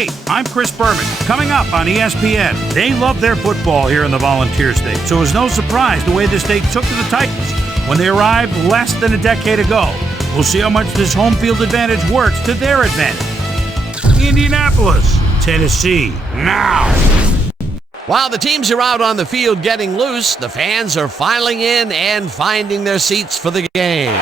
Hey, I'm Chris Berman. Coming up on ESPN, they love their football here in the Volunteer State, so it's no surprise the way the state took to the Titans when they arrived less than a decade ago. We'll see how much this home field advantage works to their advantage. Indianapolis, Tennessee, now. While the teams are out on the field getting loose, the fans are filing in and finding their seats for the game.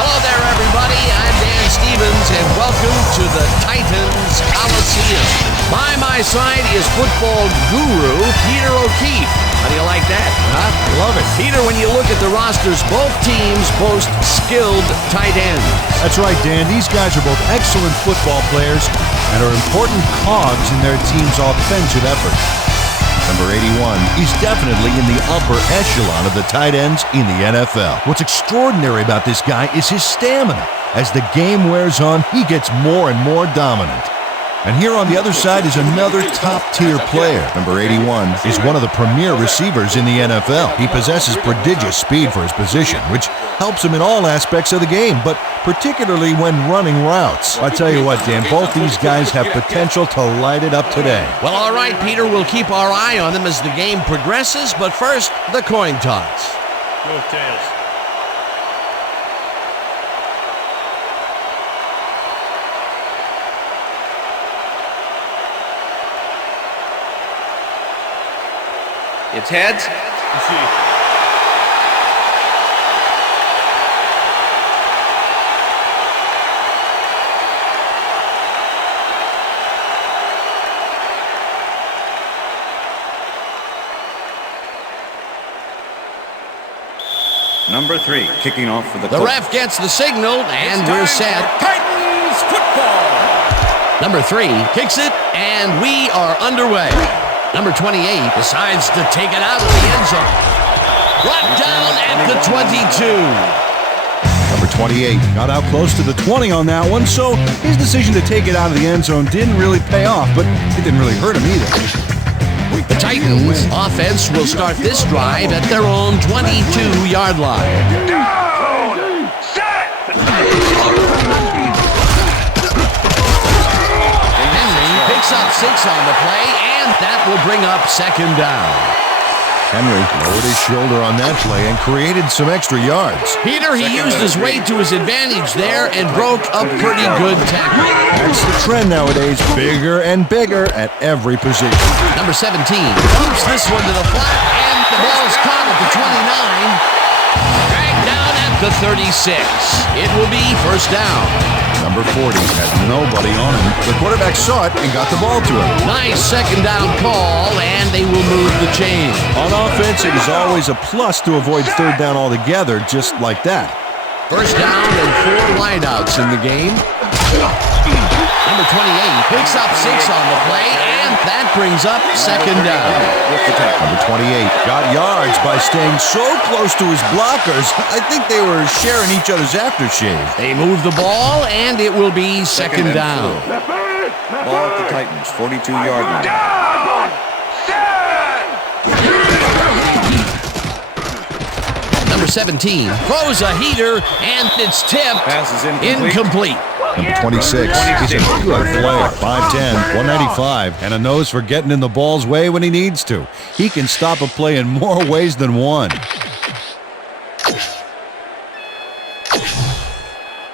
Hello there, everybody. I'm Dan Stevens, and welcome to the Titans Coliseum. By my side is football guru Peter O'Keefe. How do you like that? Huh? Love it. Peter, when you look at the rosters, both teams boast skilled tight ends. That's right, Dan. These guys are both excellent football players and are important cogs in their team's offensive effort. Number 81, he's definitely in the upper echelon of the tight ends in the NFL. What's extraordinary about this guy is his stamina. As the game wears on, he gets more and more dominant. And here on the other side is another top-tier player. Number 81 is one of the premier receivers in the NFL. He possesses prodigious speed for his position, which helps him in all aspects of the game, but particularly when running routes. I tell you what, Dan, both these guys have potential to light it up today. Well, all right, Peter, we'll keep our eye on them as the game progresses, but first, the coin toss. Go Tails. It's heads. Number 3, kicking off for the The Colts. ref gets the signal, and we're set. Titans football. Number 3 kicks it, and we are underway. Number 28 decides to take it out of the end zone. Brought down at the 22. Number 28 got out close to the 20 on that one, so his decision to take it out of the end zone didn't really pay off, but it didn't really hurt him either. The Titans offense will start this drive at their own 22-yard line. Down. Set. Henry picks up 6 on the play, and that will bring up second down. Henry lowered his shoulder on that play and created some extra yards. Peter, he used his weight to his advantage there and broke a pretty good tackle. That's the trend nowadays, bigger and bigger at every position. Number 17 dumps this one to the flat, and the ball's caught at the 29. Dragged down at the 36. It will be first down. Number 40 had nobody on him. The quarterback saw it and got the ball to him. Nice second down call, and they will move the chain. On offense, it is always a plus to avoid third down altogether, just like that. First down and 4 wideouts in the game. Number 28 picks up 6 on the play, and that brings up second down. Number 28 got yards by staying so close to his blockers, I think they were sharing each other's aftershave. They move the ball, and it will be second down. Ball at the Titans, 42-yard line. Down. Set. Number 17 throws a heater, and it's tipped. Pass is incomplete. Number 26 is a good player. 5'10", 195, and a nose for getting in the ball's way when he needs to. He can stop a play in more ways than one.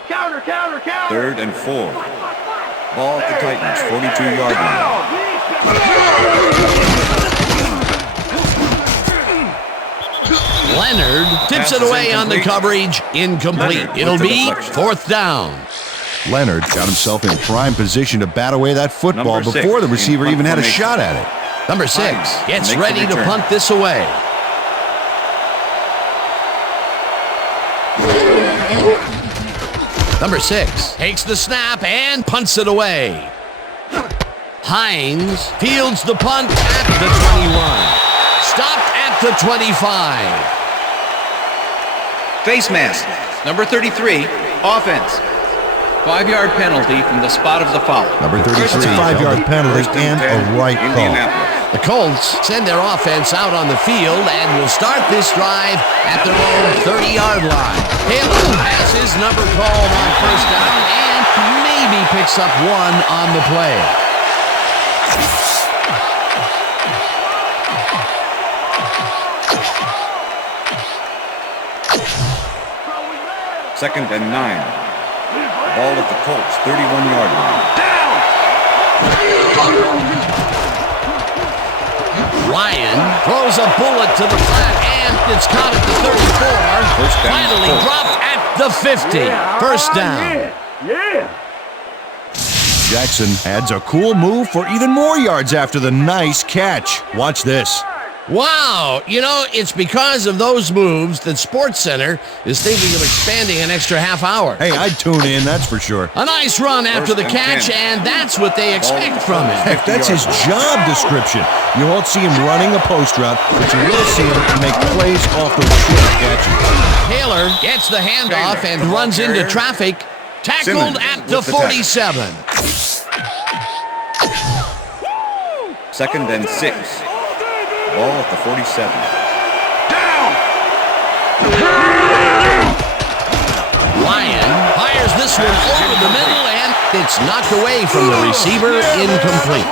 Counter. 3rd and 4. Ball at the Titans, 42-yard line. Leonard tips it away on the coverage. Incomplete. It'll be fourth down. Leonard got himself in prime position to bat away that football Number 6 before the receiver in even had a formation. shot at it. Number 6 gets Makes the ready to return. punt this away. Number 6 takes the snap and punts it away. Hines fields the punt at the 21. Stopped at the 25. Face mask. Number 33. Offense. 5-yard penalty from the spot of the foul. Number 33, 5-yard penalty and a right call. Indianapolis. The Colts send their offense out on the field and will start this drive at their own 30-yard line. Taylor has his number called on first down and maybe picks up 1 on the play. Second and 9. Ball at the Colts 31-yard line. Ryan throws a bullet to the flat, and it's caught at the 34. First down. Finally dropped at the 50. First down. Yeah. Jackson adds a cool move for even more yards after the nice catch. Watch this. Wow, you know, it's because of those moves that SportsCenter is thinking of expanding an extra half hour. Hey, I'd tune in, that's for sure. A nice run after the First and catch, 10. and that's what they expect from him. Heck, that's his job description. You won't see him running a post route, but you will see him make plays off those short catches. Taylor gets the handoff and runs into traffic. Tackled Simmons at the with the tackle. 47. Second and 6. Ball at the 47. Ryan fires this one over the middle, and it's knocked away from the receiver, incomplete.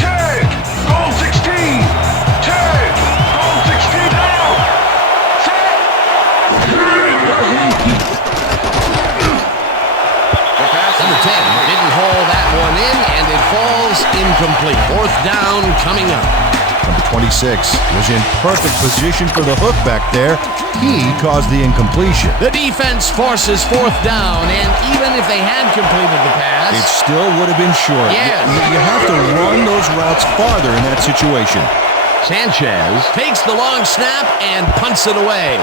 Take! Goal 16! Take! Goal 16 now! Number 10 didn't haul that one in, and it falls incomplete. Fourth down coming up. Number 26 was in perfect position for the hook back there. He caused the incompletion. The defense forces fourth down, and even if they had completed the pass, It still would have been short. Yes. You have to run those routes farther in that situation. Sanchez takes the long snap and punts it away.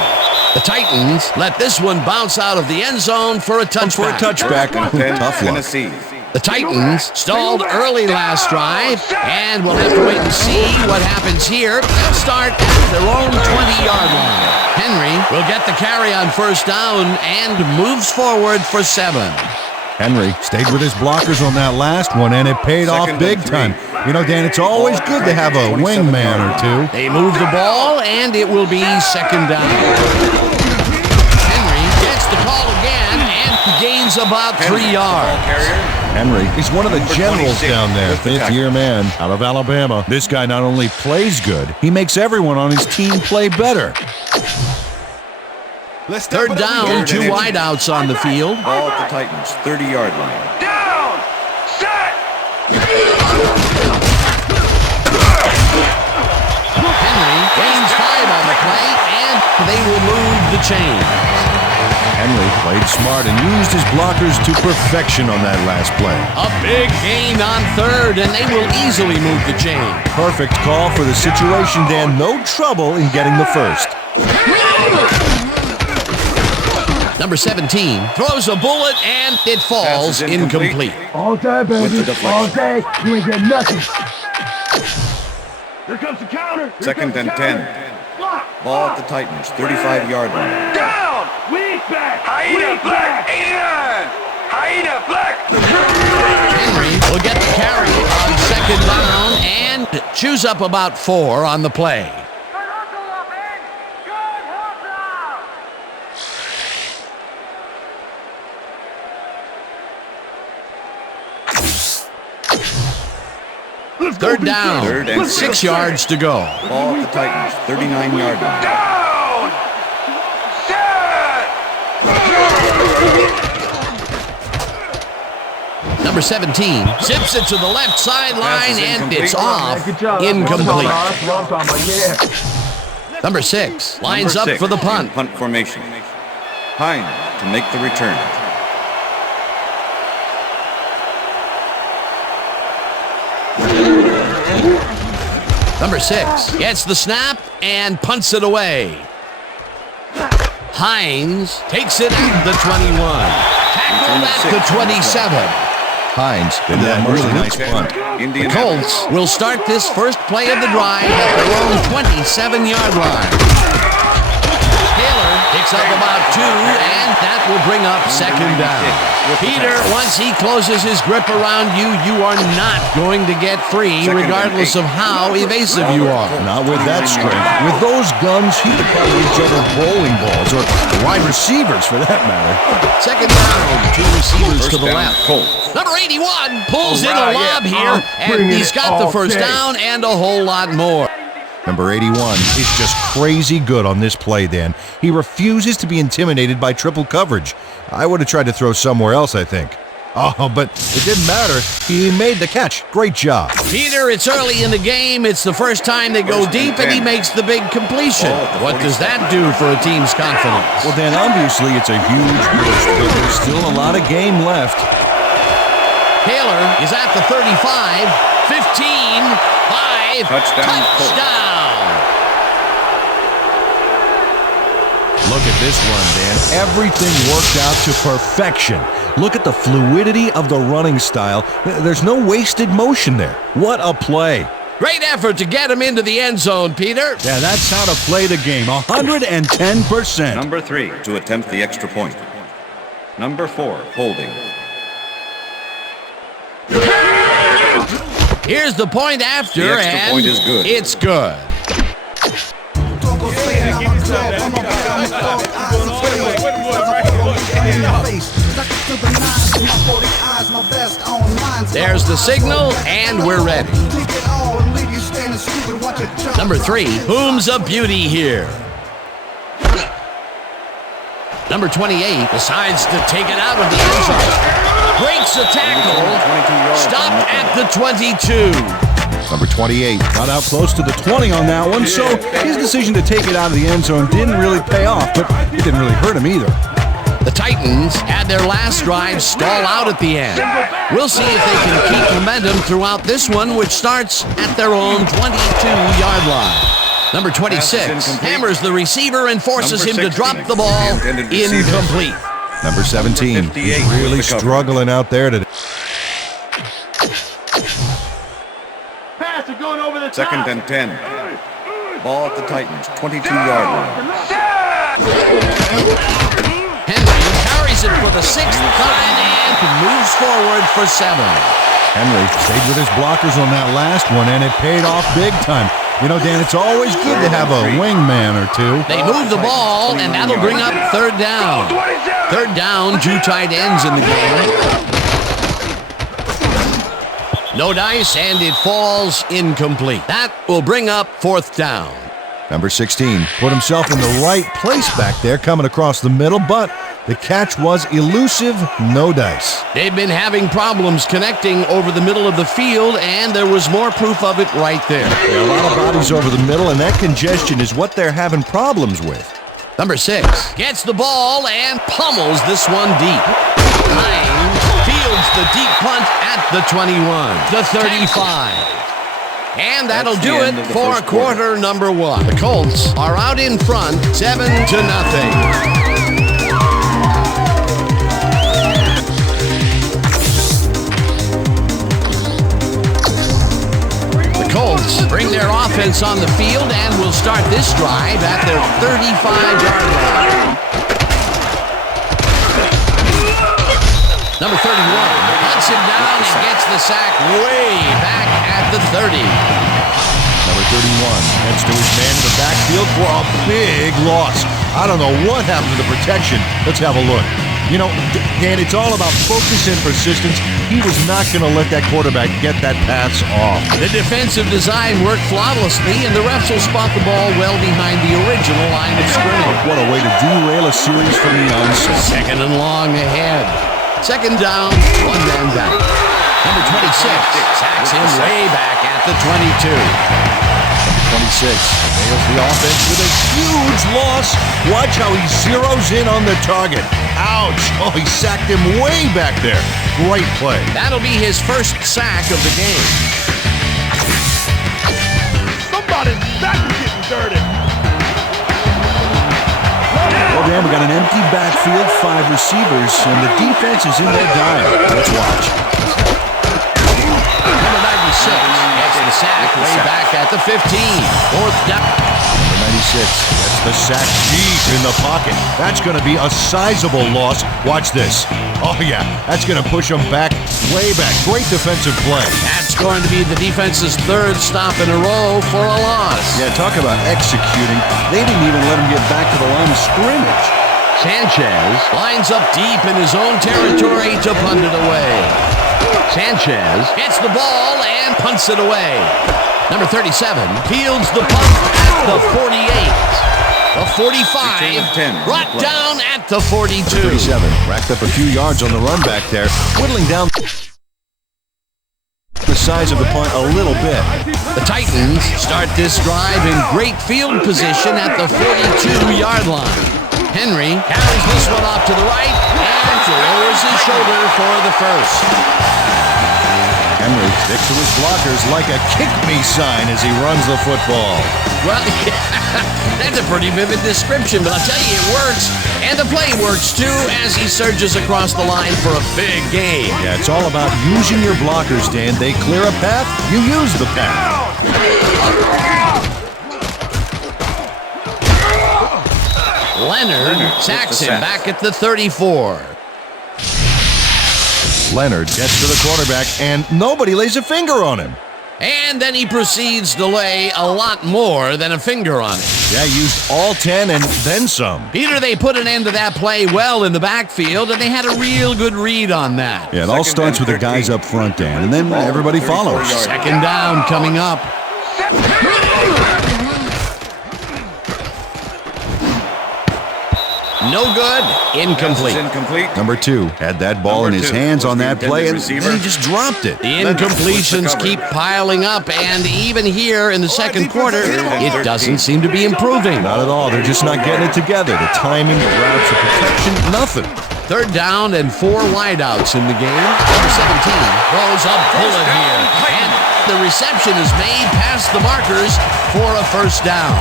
The Titans let this one bounce out of the end zone for a touchback. For a touchback, tough luck. Tennessee. The Titans stalled early last drive, and we'll have to wait and see what happens here. They'll start at their own 20-yard line. Henry will get the carry on first down and moves forward for 7. Henry stayed with his blockers on that last one, and it paid off Second big and 3. time. You know, Dan, it's always good to have a wingman or two. They move the ball, and it will be second down. Henry gets the call again and gains about 3 yards. Henry, he's one of the Number generals 26 down there, with the tackle. fifth-year man out of Alabama. This guy not only plays good, he makes everyone on his team play better. Third down, 2 wideouts on the field. Ball at the Titans 30-yard line. Down! Set! Henry gains 5 on the play, and they will move the chain. Henry played smart and used his blockers to perfection on that last play. A big gain on third, and they will easily move the chain. Perfect call for the situation, Dan. No trouble in getting the first. Number 17 throws a bullet, and it falls Pass is incomplete. incomplete. All day, With the baby. deflection. All day. You ain't getting nothing. Here comes the counter. Here Second comes and the 10. counter. Block. Ball at the Titans 35-yard line. Down! Weak back! Haida Black! 89! Haida Black! Henry will get the carry on second down and chews up about 4 on the play. Third down, Third and 6 yards to go. Ball at the Titans 39-yard line. Down! Set! Number 17 zips it to the left sideline, Pass is and incomplete. it's off. Good job. Incomplete. That's what I'm talking about. Yeah. Number 6 lines Number up 6 for the in punt. Punt formation. Hine to make the return. Number 6 gets the snap and punts it away. Hines takes it at the 21. Tackled at the 27. Hines did that really nice punt. The Indianapolis. Colts will start this first play of the drive at their own 27-yard line. Taylor picks up about 2, and that will That'll bring up second down. Peter, once he closes his grip around you, you are not going to get free, regardless of how evasive you are. Not with that strength. With those guns, he could probably juggle bowling balls, or wide receivers for that matter. Second down, two receivers to the down, left. Colts. Number 81 pulls in a lob here, and he's got the first down and a whole lot more. Number 81 is just crazy good on this play, Dan. He refuses to be intimidated by triple coverage. I would have tried to throw somewhere else, I think. Oh, but it didn't matter. He made the catch. Great job. Peter, it's early in the game. It's the first time they go deep, and he makes the big completion. What does that do for a team's confidence? Well, Dan, obviously it's a huge boost, but there's still a lot of game left. Taylor is at the 35, 15, 5, touchdown. Look at this run, Dan. Everything worked out to perfection. Look at the fluidity of the running style. There's no wasted motion there. What a play. Great effort to get him into the end zone, Peter. Yeah, that's how to play the game. 110%. Number 3 to attempt the extra point. Number 4, holding. Here's the point after, The extra and point is good. It's good. There's the signal, and we're ready. Number 3, whom's a beauty here? Number 28 decides to take it out of the end zone. Breaks the tackle. Stopped at the 22. Number 28 got out close to the 20 on that one, so his decision to take it out of the end zone didn't really pay off, but it didn't really hurt him either. The Titans had their last drive stall out at the end. We'll see if they can keep momentum throughout this one, which starts at their own 22-yard line. Number 26 hammers the receiver and forces him to drop the ball. Incomplete. Number 17 is really struggling out there today. Second and 10. Ball at the Titans, 22-yard line. Henry carries it for the 6th time and moves forward for 7. Henry stayed with his blockers on that last one, and it paid off big time. You know, Dan, it's always good to have a wingman or two. They move the ball, and that'll bring up third down. Third down, 2 tight ends in the game. No dice, and it falls incomplete. That will bring up 4th down. Number 16 put himself in the right place back there, coming across the middle, but the catch was elusive, no dice. They've been having problems connecting over the middle of the field, and there was more proof of it right there. There are a lot of bodies over the middle, and that congestion is what they're having problems with. Number 6 gets the ball and pummels this one deep. Hines fields the deep punt at the 21, the 35. And that'll do it for quarter number 1. The Colts are out in front, 7-0. Colts bring their offense on the field and will start this drive at their 35-yard line. Number 31 hunts him down and gets the sack way back at the 30. Number 31 heads to his man in the backfield for a big loss. I don't know what happened to the protection. Let's have a look. You know, Dan, it's all about focus and persistence. He was not going to let that quarterback get that pass off. The defensive design worked flawlessly, and the refs will spot the ball well behind the original line of scrimmage. What a way to derail a series from the onset. Second and long ahead. Second down, 1 man back. Number 26 sacks him way back at the 22. 26 nails the offense with a huge loss. Watch how he zeroes in on the target. Ouch! Oh, he sacked him way back there. Great play. That'll be his first sack of the game. Somebody's back is getting dirty. Well, Dan, we got an empty backfield, 5 receivers, and the defense is in their dime. Let's watch. Number 96 gets the the sack way back at the 15. Fourth down. Number 96 gets the sack deep in the pocket. That's going to be a sizable loss. Watch this. Oh, yeah, that's going to push him back, way back. Great defensive play. That's going to be the defense's third stop in a row for a loss. Yeah, talk about executing. They didn't even let him get back to the line of scrimmage. Sanchez lines up deep in his own territory to punt it away. Sanchez gets the ball and punts it away. Number 37 fields the punt at the 48. The 45 brought down at the 42. 37 racked up a few yards on the run back there, whittling down the size of the punt a little bit. The Titans start this drive in great field position at the 42-yard line. Henry carries this one off to the right and lowers his shoulder for the first. Henry sticks to his blockers like a kick-me sign as he runs the football. Well, that's a pretty vivid description, but I'll tell you, it works. And the play works, too, as he surges across the line for a big gain. Yeah, it's all about using your blockers, Dan. They clear a path, you use the path. Leonard sacks him back at the 34. Leonard gets to the quarterback, and nobody lays a finger on him. And then he proceeds to lay a lot more than a finger on it. Yeah, used all 10 and then some. Peter, they put an end to that play well in the backfield, and they had a real good read on that. Yeah, it all starts with the guys up front, Dan, and then everybody follows. Second down coming up. No good. Incomplete. Number 2 had that ball in his hands on that play, and then he just dropped it. The incompletions keep piling up, and even here in the second quarter, it doesn't seem to be improving. Not at all. They're just not getting it together. The timing, the routes, the protection, nothing. Third down and 4 wideouts in the game. Number 17 throws a bullet here, and the reception is made past the markers for a first down.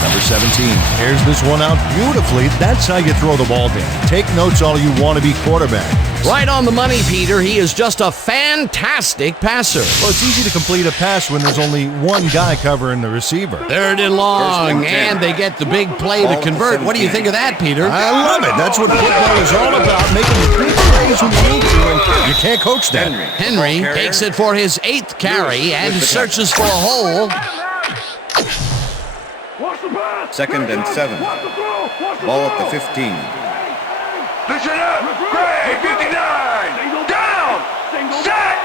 Number 17 airs this one out beautifully. That's how you throw the ball down. Take notes all you want to be quarterback. Right on the money, Peter. He is just a fantastic passer. Well, it's easy to complete a pass when there's only one guy covering the receiver. Third and long, and they get the big play to convert. What do you think of that, Peter? I love it. That's what football is all about, making the big plays when you need to, and you can't coach that. Henry takes it for his 8th carry and searches for a hole. Second and 7. Ball at the 15. Listen up! Gray, 59! Down! Sack!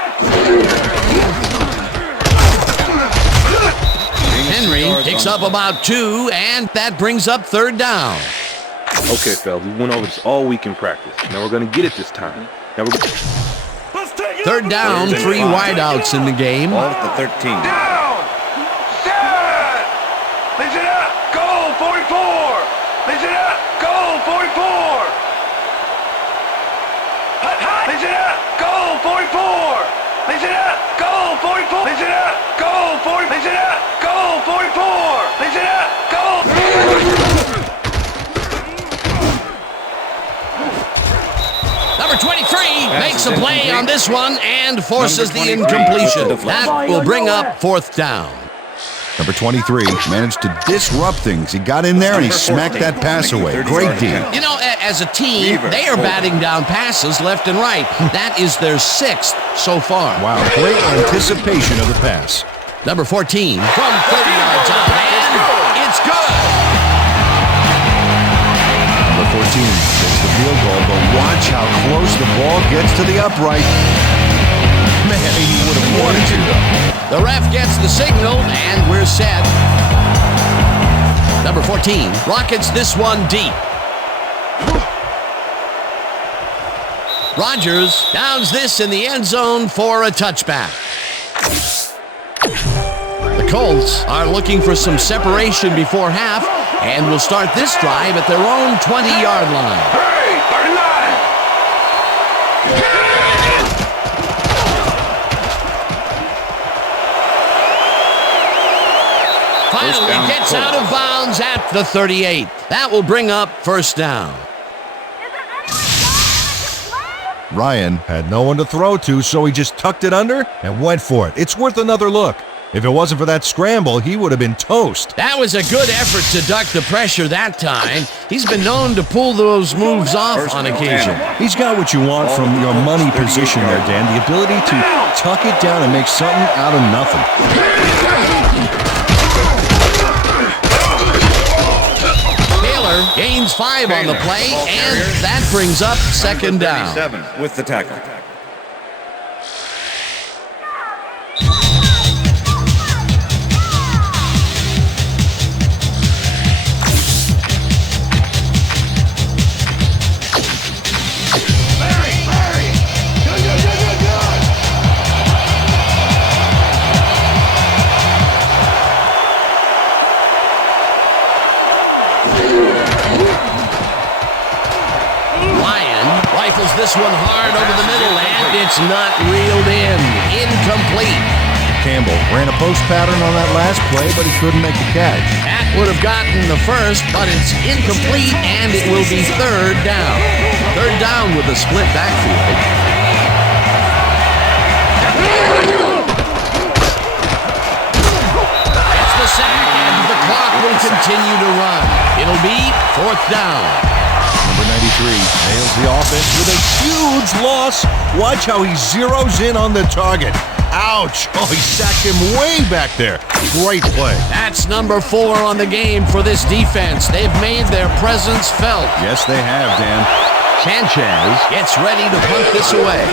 Henry picks up about 2, and that brings up third down. Okay, fellas, we went over this all week in practice. Now we're going to get it this time. Now we're Third down, 3 wideouts in the game. Ball at the 13. Down! Set! Listen up! Goal 44! Listen up! Goal 44! Listen up! Goal 44! Listen up! Goal 44! Listen up! Goal 44! Listen up! Goal 44! Listen up! Goal! Number 23 makes a play on this one and forces the incompletion. That will bring up fourth down. Number 23 managed to disrupt things. He got in there and he smacked that pass away. Great deal. You know, as a team, they are batting down passes left and right. That is their 6th so far. Wow, great anticipation of the pass. Number 14 from 30 yards out, and it's good. Number 14 takes the field goal, but watch how close the ball gets to the upright. Man, he would have wanted to. The ref gets the signal, and we're set. Number 14 rockets this one deep. Rodgers downs this in the end zone for a touchback. The Colts are looking for some separation before half, and will start this drive at their own 20-yard line. Hurry! 39! Finally gets out of bounds at the 38. That will bring up first down. Ryan had no one to throw to, so he just tucked it under and went for it. It's worth another look. If it wasn't for that scramble, he would have been toast. That was a good effort to duck the pressure that time. He's been known to pull those moves off on occasion. He's got what you want from your money position there, Dan. The ability to tuck it down and make something out of nothing. Taylor gains 5 on the play, and that brings up second down. 37 with the tackle. This one hard over the middle, and it's not reeled in. Incomplete. Campbell ran a post pattern on that last play, but he couldn't make the catch. That would have gotten the first, but it's incomplete, and it will be third down. Third down with a split backfield. It's the sack, and the clock will continue to run. It'll be fourth down. Number 93 nails the offense with a huge loss. Watch how he zeroes in on the target. Ouch! Oh, he sacked him way back there. Great play. That's number 4 on the game for this defense. They've made their presence felt. Yes, they have, Dan. Sanchez gets ready to punt this away.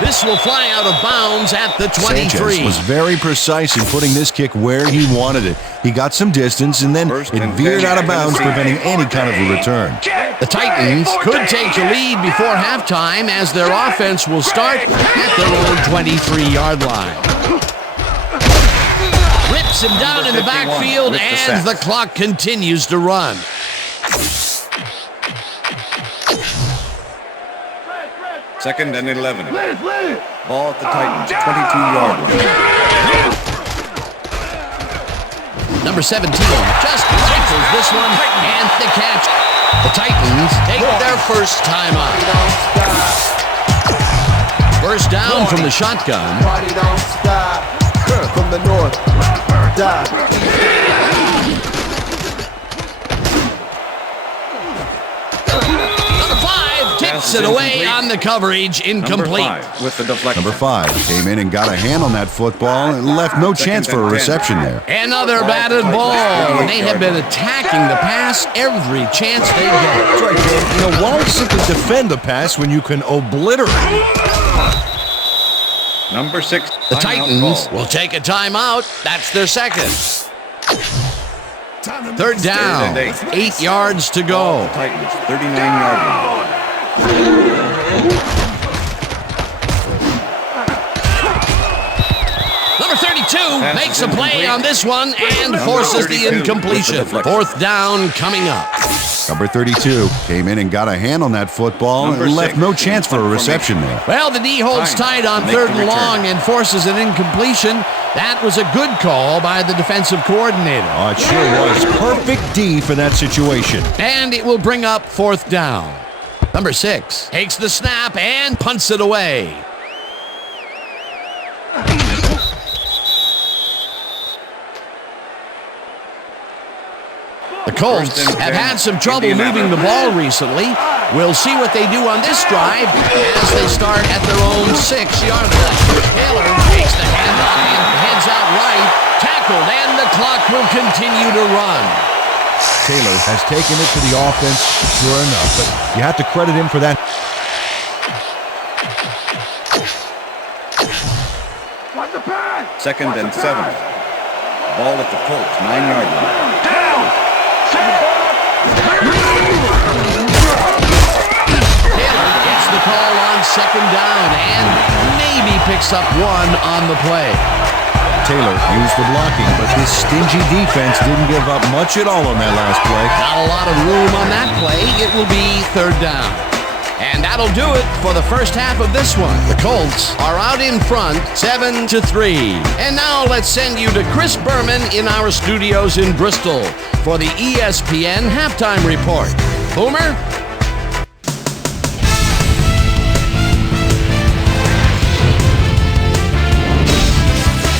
This will fly out of bounds at the 23. Sanchez was very precise in putting this kick where he wanted it. He got some distance, and then it veered out of bounds, preventing any kind of a return. The Titans could take the lead before halftime as their offense will start at their own 23-yard line. Rips him down in the backfield, and the clock continues to run. Second and 11. Ball at the Titans, 22-yard line. Number 17 just rifles this one, and the catch. The Titans take their first time out. First down from the shotgun. Party don't stop. From the north. Tips it away on the coverage, incomplete. Number 5 with the deflection. Number 5 came in and got a hand on that football and left no chance for a reception there. Another batted ball. They have been attacking the pass every chance they get. That's right, Dan. You know, why simply defend the pass when you can obliterate it? Number 6. The Titans will take a timeout. That's their second. Third down. 8 yards to go. The Titans, 39-yard line. Number 32 makes a play on this one and forces the incompletion. Fourth down coming up. Number 32 came in and got a hand on that football and left no chance for a reception there. Well, the D holds tight on third and long and forces an incompletion. That was a good call by the defensive coordinator. Oh, it sure was. Perfect D for that situation. And it will bring up fourth down. Number 6 takes the snap and punts it away. The Colts have had some trouble moving the ball recently. We'll see what they do on this drive as they start at their own 6-yard line. Taylor takes the handoff and heads out right, tackled, and the clock will continue to run. Taylor has taken it to the offense, sure enough, but you have to credit him for that. Second and 7. Ball at the Colts, 9-yard line. Taylor gets the call on second down and maybe picks up one on the play. Taylor used the blocking, but this stingy defense didn't give up much at all on that last play. Not a lot of room on that play. It will be third down. And that'll do it for the first half of this one. The Colts are out in front, 7-3. And now let's send you to Chris Berman in our studios in Bristol for the ESPN Halftime Report. Boomer?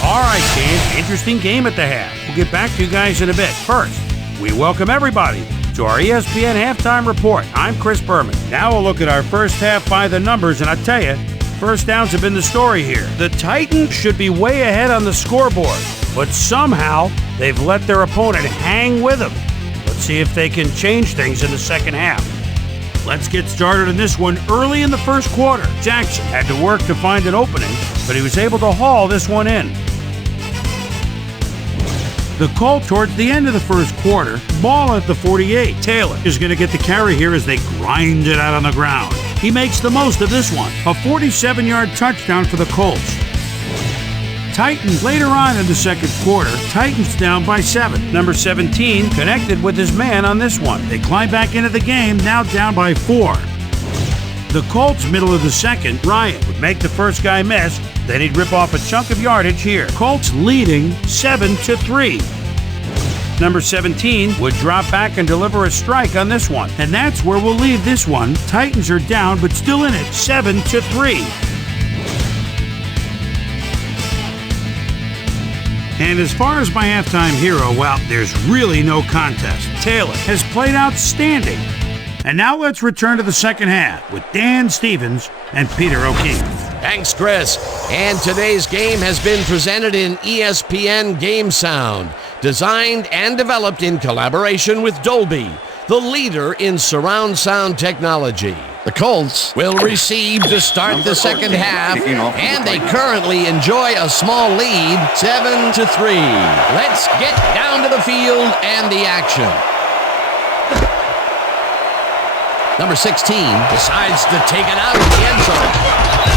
All right, Dan, interesting game at the half. We'll get back to you guys in a bit. First, we welcome everybody to our ESPN Halftime Report. I'm Chris Berman. Now we'll look at our first half by the numbers, and I tell you, first downs have been the story here. The Titans should be way ahead on the scoreboard, but somehow they've let their opponent hang with them. Let's see if they can change things in the second half. Let's get started in this one early in the first quarter. Jackson had to work to find an opening, but he was able to haul this one in. The Colts, towards the end of the first quarter, ball at the 48. Taylor is going to get the carry here as they grind it out on the ground. He makes the most of this one. A 47-yard touchdown for the Colts. Titans later on in the second quarter, Titans down by 7. Number 17 connected with his man on this one. They climb back into the game, now down by 4. The Colts, middle of the second, Ryan would make the first guy miss, then he'd rip off a chunk of yardage here. Colts leading 7-3. Number 17 would drop back and deliver a strike on this one. And that's where we'll leave this one. Titans are down, but still in it, 7-3. And as far as my halftime hero, well, there's really no contest. Taylor has played outstanding. And now let's return to the second half with Dan Stevens and Peter O'Keefe. Thanks, Chris. And today's game has been presented in ESPN Game Sound, designed and developed in collaboration with Dolby, the leader in surround sound technology. The Colts will receive to start the second half, and they currently enjoy a small lead, 7-3. Let's get down to the field and the action. Number 16 decides to take it out of the end zone.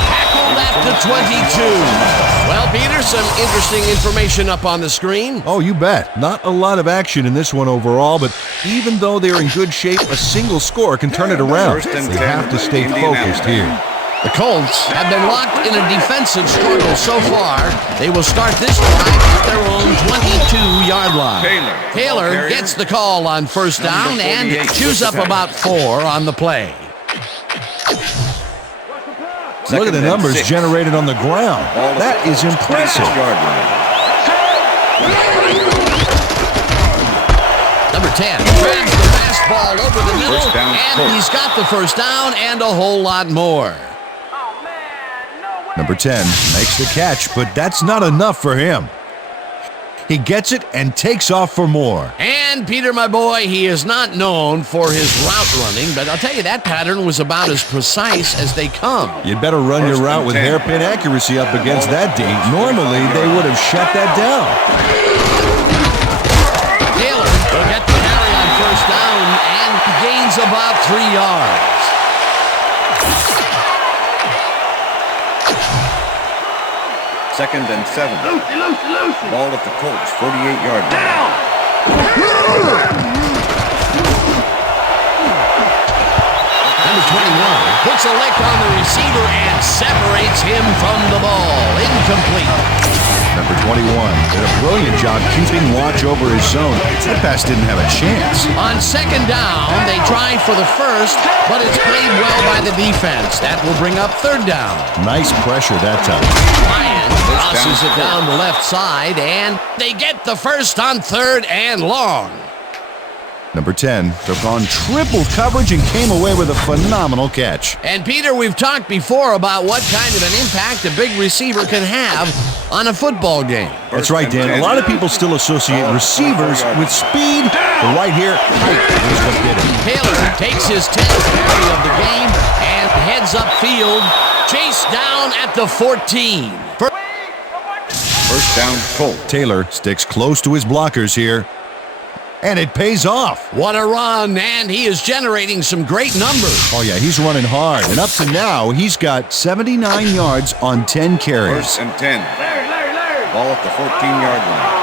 Tackled at the 22. Well, Peter, some interesting information up on the screen. Oh, you bet. Not a lot of action in this one overall, but even though they're in good shape, a single score can turn it around. They have to stay focused here. The Colts have been locked in a defensive struggle so far. They will start this drive at their own 22-yard line. Taylor gets the call on first down and chews up about 4 on the play. Look at the numbers generated on the ground. That is impressive. Number 10 grabs the fastball over the middle, and he's got the first down and a whole lot more. Number 10 makes the catch, but that's not enough for him. He gets it and takes off for more. And Peter, my boy, he is not known for his route running, but I'll tell you, that pattern was about as precise as they come. You'd better run your route with hairpin accuracy up against that D. Normally, they would have shut that down. Taylor will get the carry on first down and gains about 3 yards. Second and 7. Ball at the Colts, 48-yard line. Number 21 puts a lick on the receiver and separates him from the ball. Incomplete. Number 21 did a brilliant job keeping watch over his zone. That pass didn't have a chance. On second down, they try for the first, but it's played well by the defense. That will bring up third down. Nice pressure that time. Ryan crosses it down the left side, and they get the first on third and long. Number 10 took on triple coverage and came away with a phenomenal catch. And Peter, we've talked before about what kind of an impact a big receiver can have on a football game. That's right, Dan. A lot of people still associate receivers with speed, but right here, height is what did it. Taylor takes his 10th carry of the game and heads upfield, chased down at the 14. First down, Colts. Taylor sticks close to his blockers here. And it pays off. What a run, and he is generating some great numbers. Oh, yeah, he's running hard. And up to now, he's got 79 yards on 10 carries. First and 10. Ball at the 14-yard line.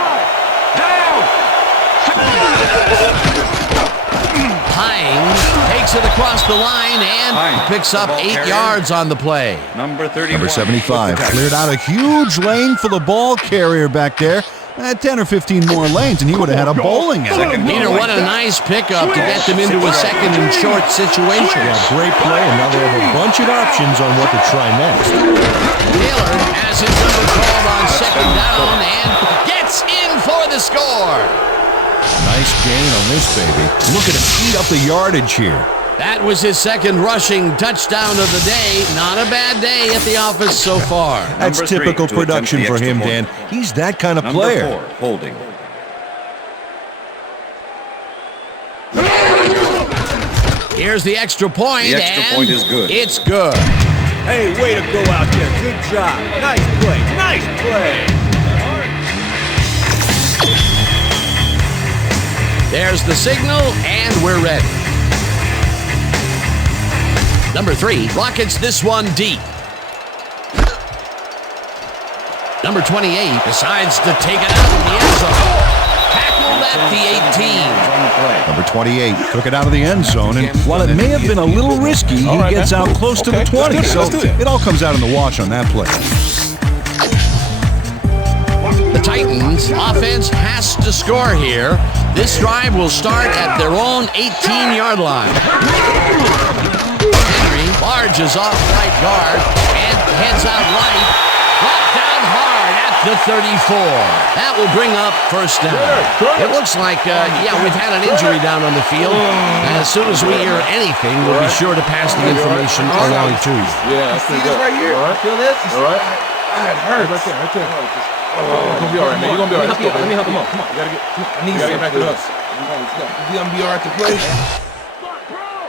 Hines takes it across the line and picks up 8 yards on the play. Number 31. Number 75 cleared out a huge lane for the ball carrier back there. 10 or 15 more lanes, and he would have had a bowling alley. Peter, what a nice pickup to get them into a second and short situation. Yeah, great play, and now they have a bunch of options on what to try next. Taylor has his number called on second down and gets in for the score. Nice gain on this baby. Look at him eat up the yardage here. That was his second rushing touchdown of the day. Not a bad day at the office so far. That's typical production for him, Dan. He's that kind of player. Number 4, holding. Here's the extra point, The extra point is good. It's good. Hey, way to go out there. Good job. Nice play. Nice play. There's the signal, and we're ready. Number 3 rockets this one deep. Number 28 decides to take it out of the end zone. Tackled at the 18. Number 28 took it out of the end zone, and while it may have been a little risky, he gets out close to the 20. So it all comes out in the wash on that play. The Titans offense has to score here. This drive will start at their own 18-yard line. Henry barges off right guard and heads out right. Brought down hard at the 34. That will bring up first down. It looks like, we've had an injury down on the field. As soon as we hear anything, we'll be sure to pass the information along to you. Yeah, See this right here? Feel this? All right. It hurts. Right there. You're gonna be all right, man. You're gonna be all right. Let me help him. Come on. You gotta get back to us. You gonna be all right to play?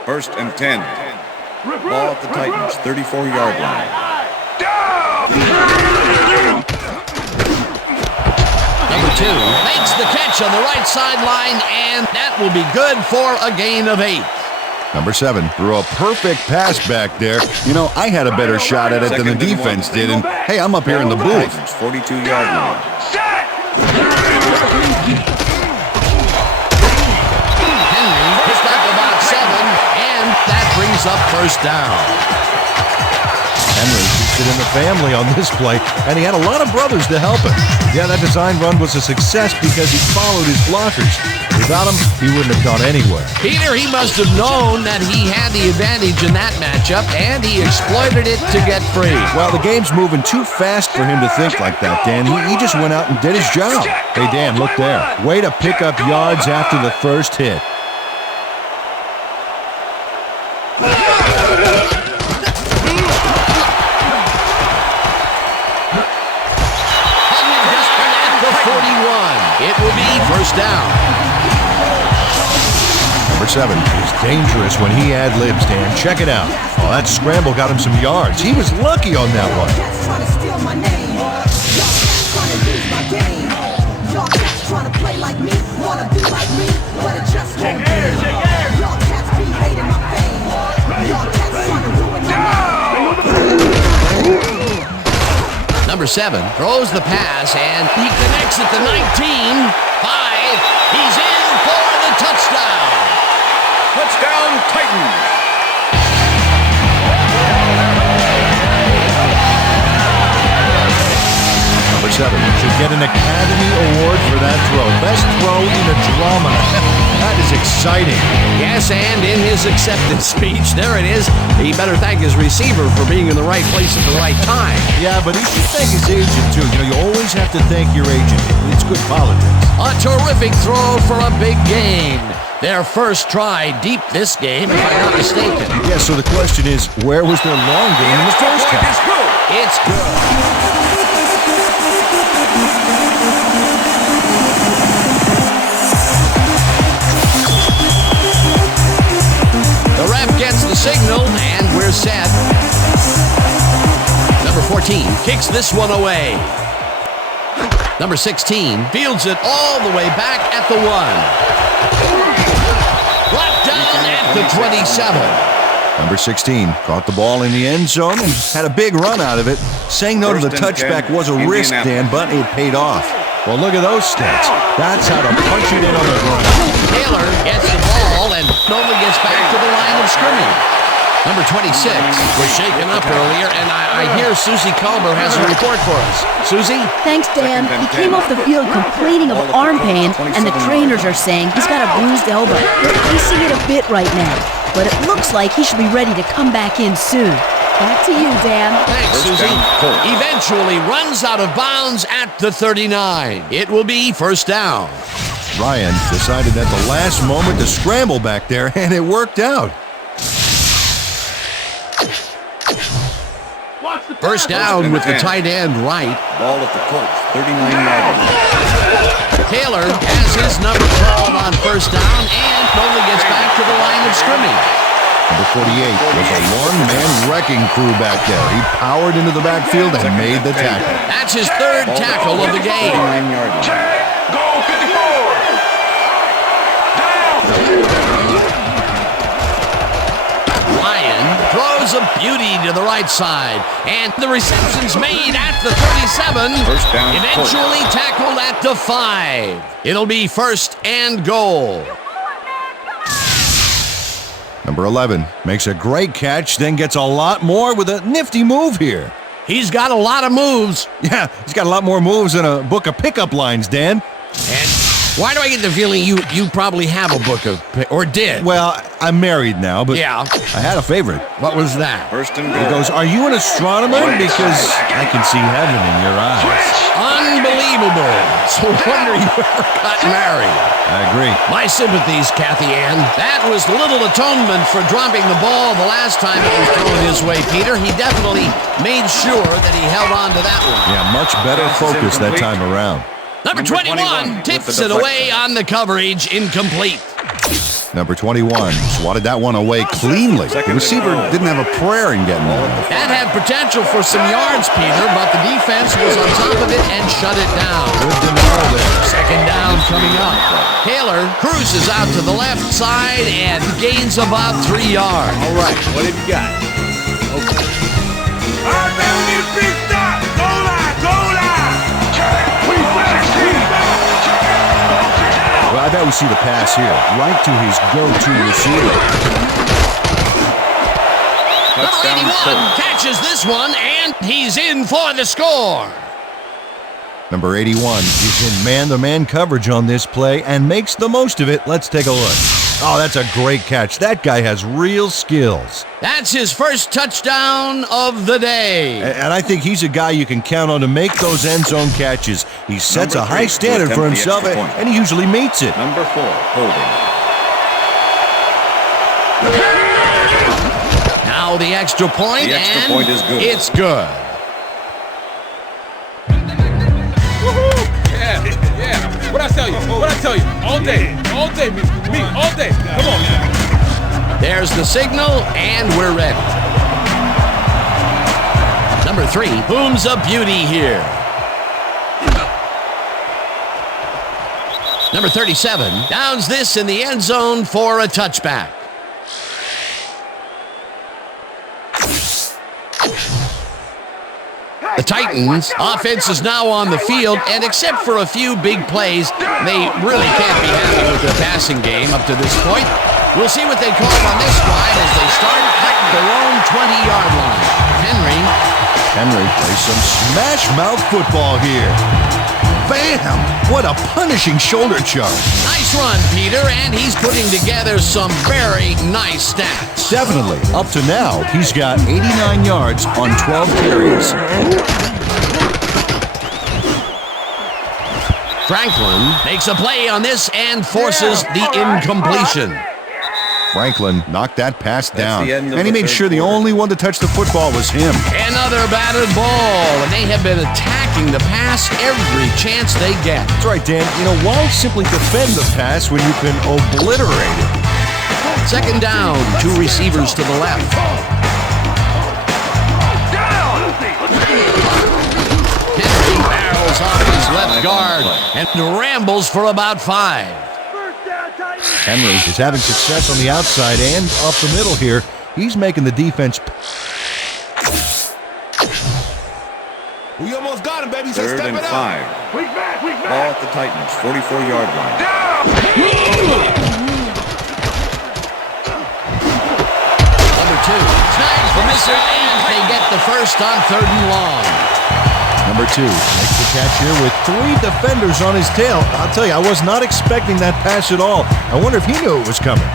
First and 10. Ball at the Titans, 34-yard line. Number 2 makes the catch on the right sideline, and that will be good for a gain of 8. Number 7 threw a perfect pass back there. You know, I had a better shot at it than the defense did, and hey, I'm up here in the booth. 42-yard line. Henry picks up about 7, and that brings up first down. Henry keeps it in the family on this play, and he had a lot of brothers to help him. Yeah, that design run was a success because he followed his blockers. Without him, he wouldn't have gone anywhere. Peter, he must have known that he had the advantage in that matchup, and he exploited it to get free. Well, the game's moving too fast for him to think like that, Dan. He just went out and did his job. Hey, Dan, look there. Way to pick up yards after the first hit. It will be first down. Number 7 is dangerous when he ad-libs, Dan. Check it out. Oh, that scramble got him some yards. He was lucky on that one. Number 7 throws the pass, and he connects at the 19. 5. He's in for the touchdown. Touchdown, Titans. Number 7 should get an Academy Award for that throw. Best throw in a drama. That is exciting. Yes, and in his acceptance speech, there it is. He better thank his receiver for being in the right place at the right time. Yeah, but he should thank his agent, too. You know, you always have to thank your agent. It's good politics. A terrific throw for a big gain. Their first try deep this game, if I'm not mistaken. Yeah, so the question is, where was their long game in the first half? It's good. The ref gets the signal, and we're set. Number 14 kicks this one away. Number 16 fields it all the way back at the 1. Brought down at the 27. Number 16 caught the ball in the end zone and had a big run out of it. Saying no to the touchback was a risk, Dan, but it paid off. Well, look at those stats. That's how to punch it in on the ground. Taylor gets the ball and only gets back to the line of scrimmage. Number 26 was shaken up earlier, and I hear Susie Culber has a report for us. Susie? Thanks, Dan. He came off the field complaining of arm pain, and the trainers are saying he's got a bruised elbow. They're icing it a bit right now, but it looks like he should be ready to come back in soon. Back to you, Dan. Thanks, Susie. Eventually runs out of bounds at the 39. It will be first down. Ryan decided at the last moment to scramble back there, and it worked out. First down with the tight end right. Ball at the Colts, 39-yard line. Taylor has his number called on first down and only gets back to the line of scrimmage. Number 48 was a one-man wrecking crew back there. He powered into the backfield and made the tackle. That's his third tackle of the game. 39-yard line. Check. Go 54. Ryan throws a beauty to the right side, and the reception's made at the 37. First down, eventually tackled at the 5. It'll be first and goal. Number 11 makes a great catch, then gets a lot more with a nifty move here. He's got a lot of moves. Yeah, he's got a lot more moves than a book of pickup lines, Dan. And why do I get the feeling you probably have a book of, or did? Well, I'm married now, but yeah. I had a favorite. What was that? First and He goal. goes, "Are you an astronomer? Because I can see heaven in your eyes." Unbelievable. So wonder you ever got married. I agree. My sympathies, Kathy Ann. That was little atonement for dropping the ball the last time it was thrown his way, Peter. He definitely made sure that he held on to that one. Yeah, much better focus that time around. Number 21 tips it away on the coverage, incomplete. Number 21 swatted that one away cleanly. The receiver didn't have a prayer in getting it. That had potential for some yards, Peter, but the defense was on top of it and shut it down. Good to know there. Second down coming up. Taylor cruises out to the left side and gains about 3 yards. All right, what have you got? Okay. All right, man, we need a big stop. Goal line, goal line. Check. We 16. Well, I bet we see the pass here, right to his go-to receiver. Number 81 catches this one, and he's in for the score. Number 81 is in man-to-man coverage on this play and makes the most of it. Let's take a look. Oh, that's a great catch. That guy has real skills. That's his first touchdown of the day. And I think he's a guy you can count on to make those end zone catches. He sets a high standard for himself, and he usually meets it. Number 4, holding. Now the extra point, The extra and point is good. It's good. Yeah. What I tell you? All day, me, all day. Come on. There's the signal, and we're ready. Number 3, booms a beauty here. Number 37 downs this in the end zone for a touchback. The Titans' offense is now on the field, and except for a few big plays, they really can't be happy with their passing game up to this point. We'll see what they call on this drive as they start at their own 20-yard line. Henry plays some smash-mouth football here. Bam! What a punishing shoulder charge. Nice run, Peter, and he's putting together some very nice stats. Definitely. Up to now, he's got 89 yards on 12 carries. Franklin makes a play on this and forces the incompletion. Franklin knocked that pass down, the end of and he the made third sure the quarter. only one to touch the football was him. Another battered ball, and they have been attacking the pass every chance they get. That's right, Dan. You know, why simply defend the pass when you can obliterate it? Second down, 2 receivers to the left. Henry barrels off his left guard and rambles for about 5. Henry is having success on the outside and up the middle here. He's making the defense. We almost got him, baby. So Third step and it up. 5. We back. Ball at the Titans, 44-yard line. 2. Snagged the misser, and they get the first on 3rd and long. Number 2 makes the catch here with 3 defenders on his tail. I'll tell you, I was not expecting that pass at all. I wonder if he knew it was coming.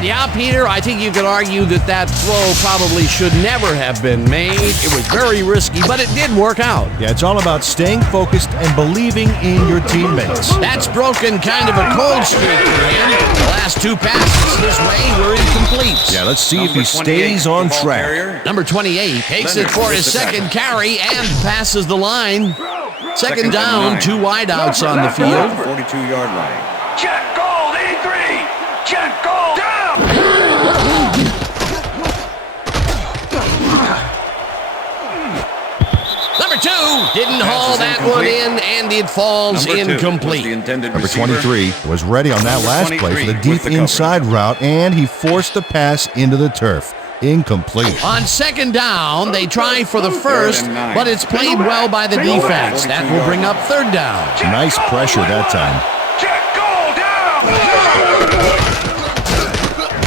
Yeah, Peter, I think you could argue that throw probably should never have been made. It was very risky, but it did work out. Yeah, it's all about staying focused and believing in your teammates. That's broken kind of a cold streak for him. The last 2 passes this way were incomplete. Yeah, let's see if he stays on track. Number 28 takes it for his second carry and passes the line. Second down, 2 wideouts on the field. 42-yard line. Check goal, 83. Check goal, down. Number 2 didn't haul that one in, and it falls incomplete. Number 23 was ready on that last play for the deep inside route, and he forced the pass into the turf. Incomplete. On second down, they try for the first, but it's played well by the defense. That will bring up 3rd down. Nice pressure that time. Check goal, down.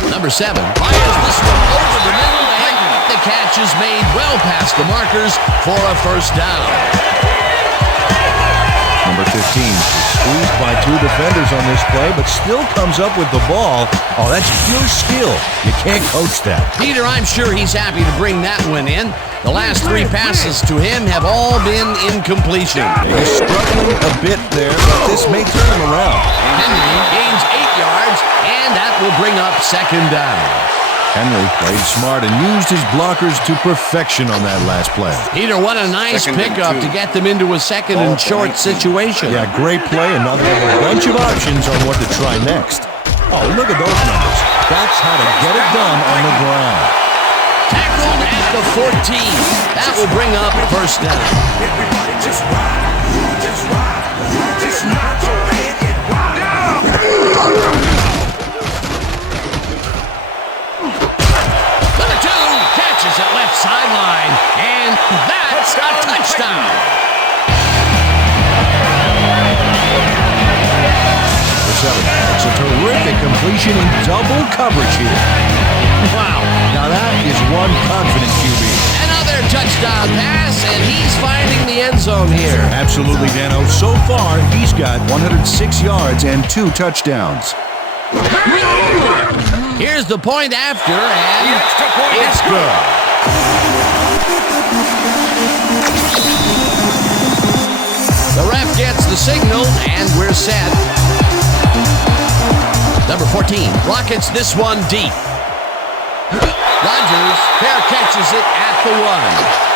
Number 7 fires this one over the middle, and the catch is made well past the markers for a first down. Number 15 is squeezed by 2 defenders on this play, but still comes up with the ball. Oh, that's pure skill. You can't coach that. Peter, I'm sure he's happy to bring that one in. The last 3 passes to him have all been incompletion. He's struggling a bit there, but this may turn him around. Henry gains 8 yards, and that will bring up second down. Henry played smart and used his blockers to perfection on that last play. Peter, what a nice pickup to get them into a second and short situation. Yeah, great play, and now they have a bunch of options on what to try next. Oh, look at those numbers. That's how to get it done on the ground. Tackled at the 14. That will bring up first down. Everybody just ride, just nod your head and ride down. Number 2 catches it left sideline, and that's a touchdown. Number 7 makes a terrific completion in double coverage here. Wow. Now that is one confident QB. Another touchdown pass, and he's finding the end zone here. Absolutely, Dano. So far, he's got 106 yards and 2 touchdowns. Here's the point after, and it's good. The ref gets the signal, and we're set. Number 14 rockets this one deep. Rodgers fair catches it at the 1.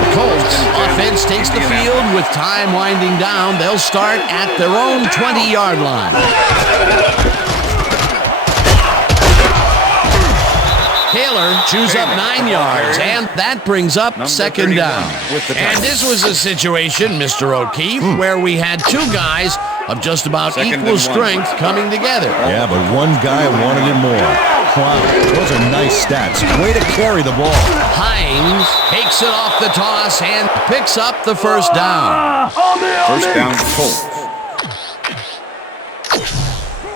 The Colts offense takes the field with time winding down. They'll start at their own 20-yard line. Taylor chews up 9 yards, and that brings up second down. And this was a situation, Mr. O'Keefe, where we had 2 guys of just about equal strength coming together. Yeah, but one guy wanted it more. Wow, those are nice stats. Way to carry the ball. Hines takes it off the toss and picks up the first down. First down, Colts.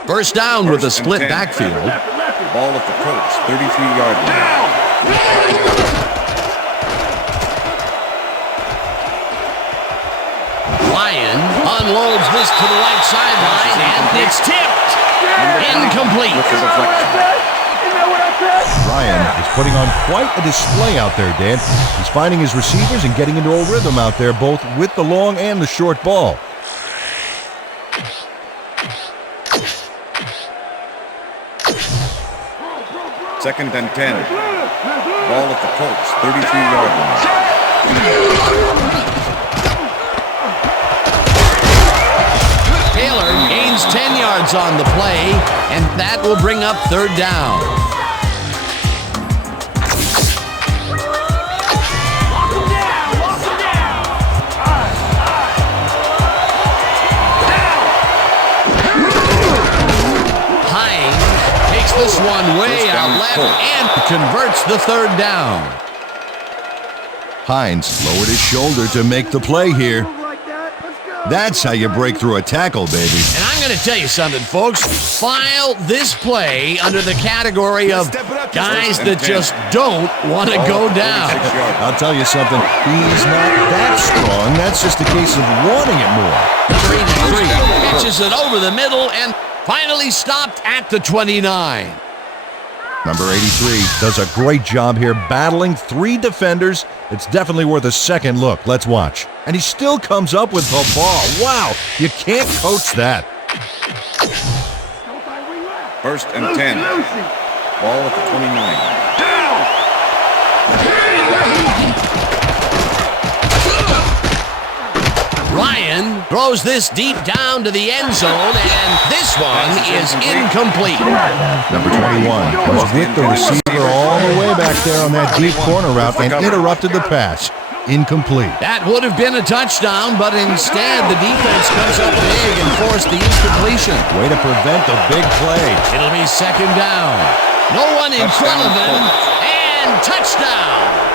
First down with a split backfield. Ball at the Colts, 33-yard line. Ryan unloads this to the right sideline, and it's tipped. Incomplete. Ryan is putting on quite a display out there, Dan. He's finding his receivers and getting into a rhythm out there, both with the long and the short ball. Second and 10. Ball at the Colts, 33-yard line. Taylor gains 10 yards on the play, and that will bring up third down. This one way out left and converts the third down. Hines lowered his shoulder to make the play here. That's how you break through a tackle, baby. And I'm going to tell you something, folks. File this play under the category of guys that just don't want to go down. I'll tell you something. He's not that strong. That's just a case of wanting it more. Number 83 pitches it over the middle and finally stopped at the 29. Number 83 does a great job here battling 3 defenders. It's definitely worth a second look. Let's watch. And he still comes up with the ball. Wow, you can't coach that. 1st and 10. Ball at the 29. Ryan throws this deep down to the end zone, and this one is incomplete. Number 21 was with the receiver all the way back there on that deep corner route and interrupted the pass. Incomplete. That would have been a touchdown, but instead the defense comes up big and forced the incompletion. Way to prevent the big play. It'll be 2nd down. No one in front of him, and touchdown.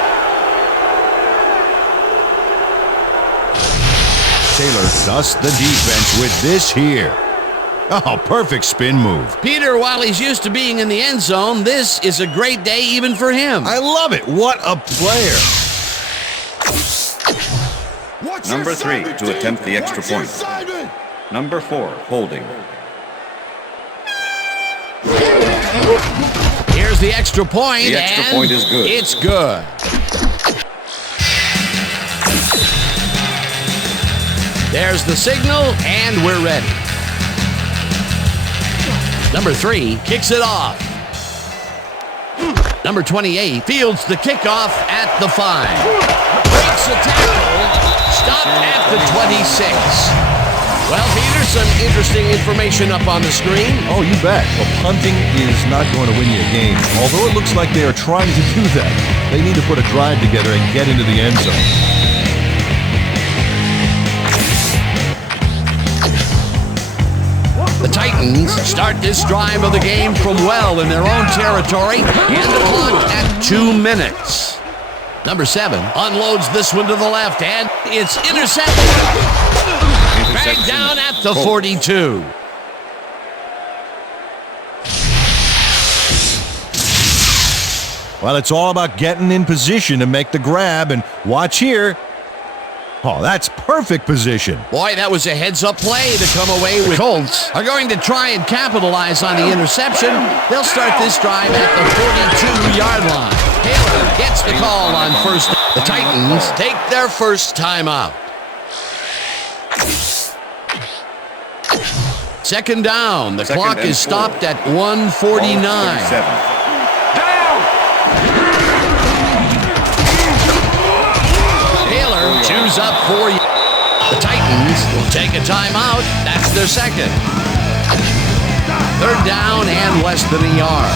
Taylor dusts the defense with this here. Oh, perfect spin move. Peter, while he's used to being in the end zone, this is a great day even for him. I love it. What a player. Number 3 to attempt the extra point. Number 4, holding. Here's the extra point. The extra point is good. It's good. There's the signal, and we're ready. Number 3 kicks it off. Number 28 fields the kickoff at the 5. Breaks a tackle, stopped at the 26. Well, Peter, some interesting information up on the screen. Oh, you bet. Well, punting is not going to win you a game. Although it looks like they are trying to do that. They need to put a drive together and get into the end zone. The Titans start this drive of the game from well in their own territory, and the clock at 2 minutes. Number 7 unloads this one to the left, and it's intercepted. Dragged down at the 42. Well, it's all about getting in position to make the grab, and watch here. Oh, that's perfect position. Boy, that was a heads-up play to come away with. Colts are going to try and capitalize on the interception. They'll start this drive at the 42-yard line. Taylor gets the call on first. The Titans take their first timeout. 2nd down. The clock is stopped at 1:49. Chews up for you. The Titans will take a timeout. That's their 2nd. 3rd down and less than a yard.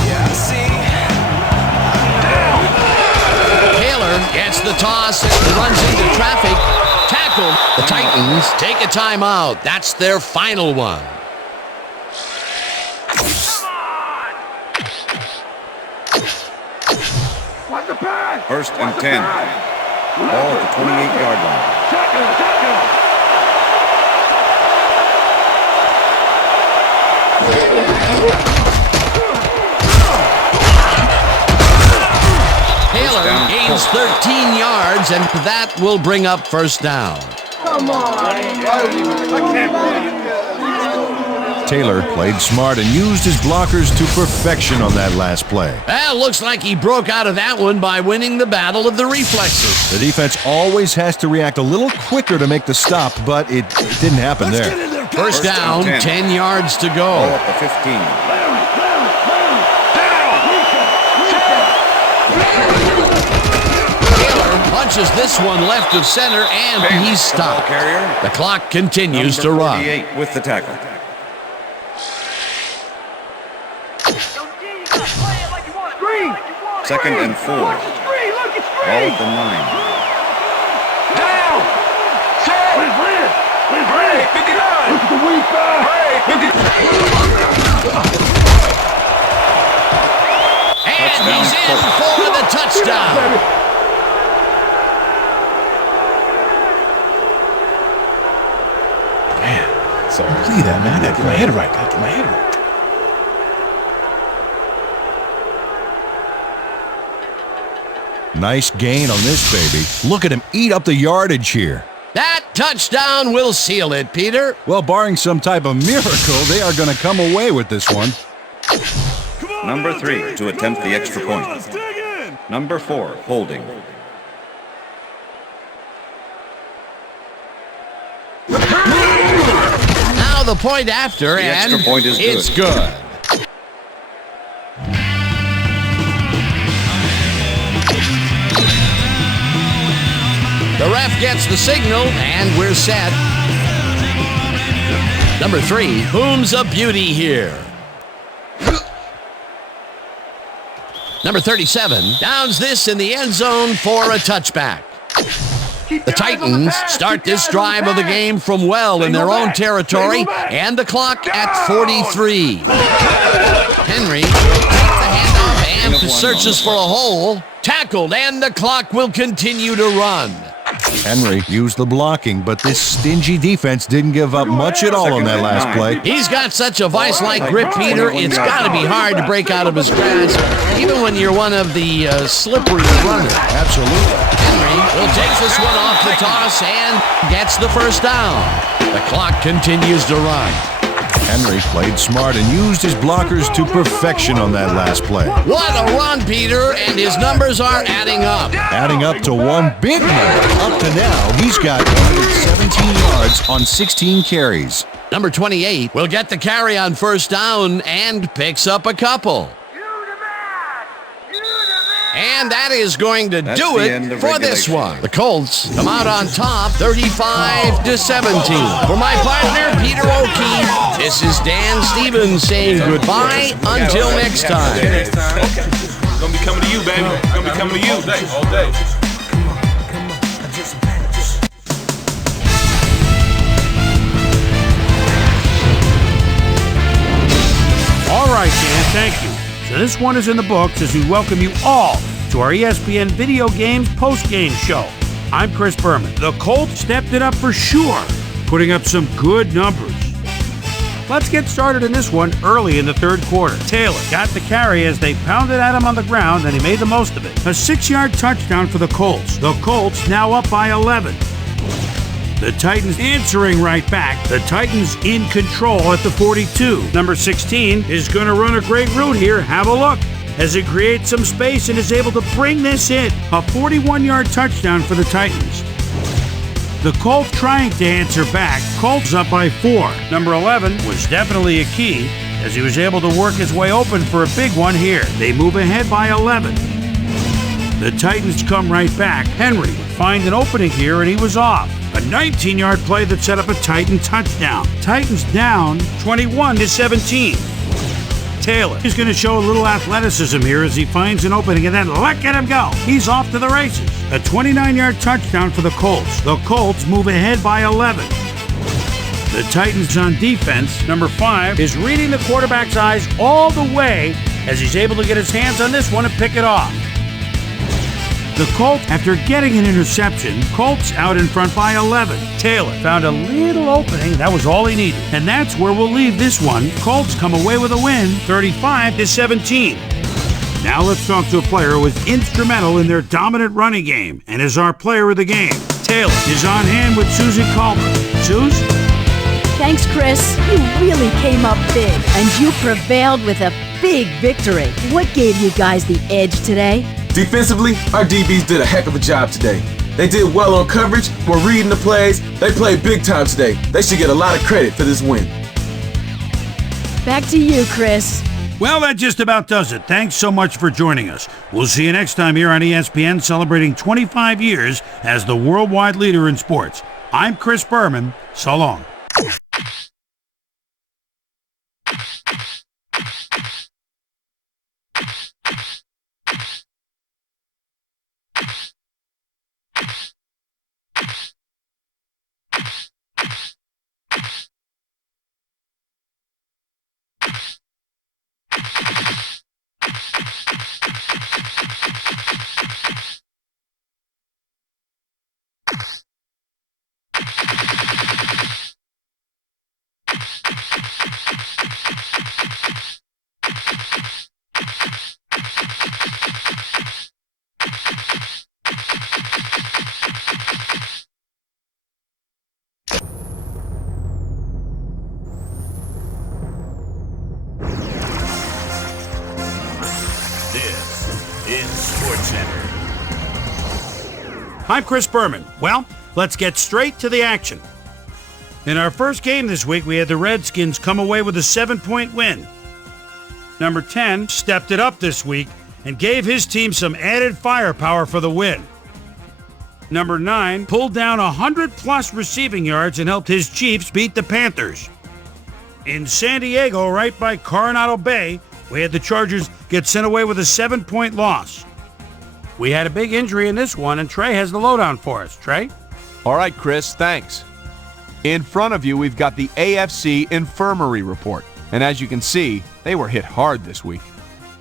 Taylor gets the toss and runs into traffic. Tackled. The Titans take a timeout. That's their final one. First and 10. Ball at the 28-yard line. Taylor gains 13 yards, and that will bring up 1st down. Come on. Taylor played smart and used his blockers to perfection on that last play. Well, looks like he broke out of that one by winning the battle of the reflexes. The defense always has to react a little quicker to make the stop, but it didn't happen there. 1st down, 10 yards to go. Ball at the 15. Taylor punches this one left of center, and he's stopped. The clock continues to run. 38 with the tackle. Second and 4. Ball at the 9. Down! Set! Break! 59! Look at the weak back! And he's in for the touchdown! So, see that, man. I gotta get my head right. Nice gain on this baby. Look at him eat up the yardage here. That touchdown will seal it, Peter. Well, barring some type of miracle, they are going to come away with this one. Number 3 to attempt the extra point. Number 4, holding. Now the point after, The and extra point is good. it's good. The ref gets the signal, and we're set. Number 3, whom's a beauty here? Number 37 downs this in the end zone for a touchback. The Titans start this drive of the game from well in their own territory, and the clock at 43. Henry takes the handoff and searches for a hole. Tackled, and the clock will continue to run. Henry used the blocking, but this stingy defense didn't give up much at all on that last play. He's got such a vice-like grip, Peter, it's got to be hard to break out of his grasp, even when you're one of the slippery runners. Absolutely. Henry will take this one off the toss and gets the first down. The clock continues to run. Henry played smart and used his blockers to perfection on that last play. What a run, Peter, and his numbers are adding up. Adding up to one big number. Up to now, he's got 117 yards on 16 carries. Number 28 will get the carry on first down and picks up a couple. And that is going to do it for this one. The Colts come out on top, 35-17. For my partner, Peter O'Keefe, this is Dan Stevens saying goodbye until next time. Gonna be coming to you, baby. Gonna be coming to you all day. All right, Dan, thank you. So this one is in the books as we welcome you all to our ESPN Video Games post-game show. I'm Chris Berman. The Colts stepped it up for sure, putting up some good numbers. Let's get started in this one early in the third quarter. Taylor got the carry as they pounded at him on the ground, and he made the most of it. A 6-yard touchdown for the Colts. The Colts now up by 11. The Titans answering right back. The Titans in control at the 42. Number 16 is going to run a great route here. Have a look as it creates some space and is able to bring this in. A 41-yard touchdown for the Titans. The Colts trying to answer back. Colts up by 4. Number 11 was definitely a key as he was able to work his way open for a big one here. They move ahead by 11. The Titans come right back. Henry would find an opening here and he was off. A 19-yard play that set up a Titan touchdown. Titans down 21-17. Taylor is going to show a little athleticism here as he finds an opening and then look at him go. He's off to the races. A 29-yard touchdown for the Colts. The Colts move ahead by 11. The Titans on defense. Number 5 is reading the quarterback's eyes all the way as he's able to get his hands on this one and pick it off. The Colts, after getting an interception, Colts out in front by 11. Taylor found a little opening. That was all he needed. And that's where we'll leave this one. Colts come away with a win, 35-17. Now let's talk to a player who was instrumental in their dominant running game and is our player of the game. Taylor is on hand with Susan Culver. Suze? Thanks, Chris. You really came up big, and you prevailed with a big victory. What gave you guys the edge today? Defensively, our DBs did a heck of a job today. They did well on coverage, were reading the plays. They played big time today. They should get a lot of credit for this win. Back to you, Chris. Well, that just about does it. Thanks so much for joining us. We'll see you next time here on ESPN, celebrating 25 years as the worldwide leader in sports. I'm Chris Berman. So long. SportsCenter. I'm Chris Berman. Well, let's get straight to the action. In our first game this week, we had the Redskins come away with a 7-point win. Number 10 stepped it up this week and gave his team some added firepower for the win. Number 9 pulled down 100-plus receiving yards and helped his Chiefs beat the Panthers. In San Diego, right by Coronado Bay, we had the Chargers get sent away with a 7-point loss. We had a big injury in this one, and Trey has the lowdown for us. Trey? All right, Chris, thanks. In front of you, we've got the AFC Infirmary Report. And as you can see, they were hit hard this week.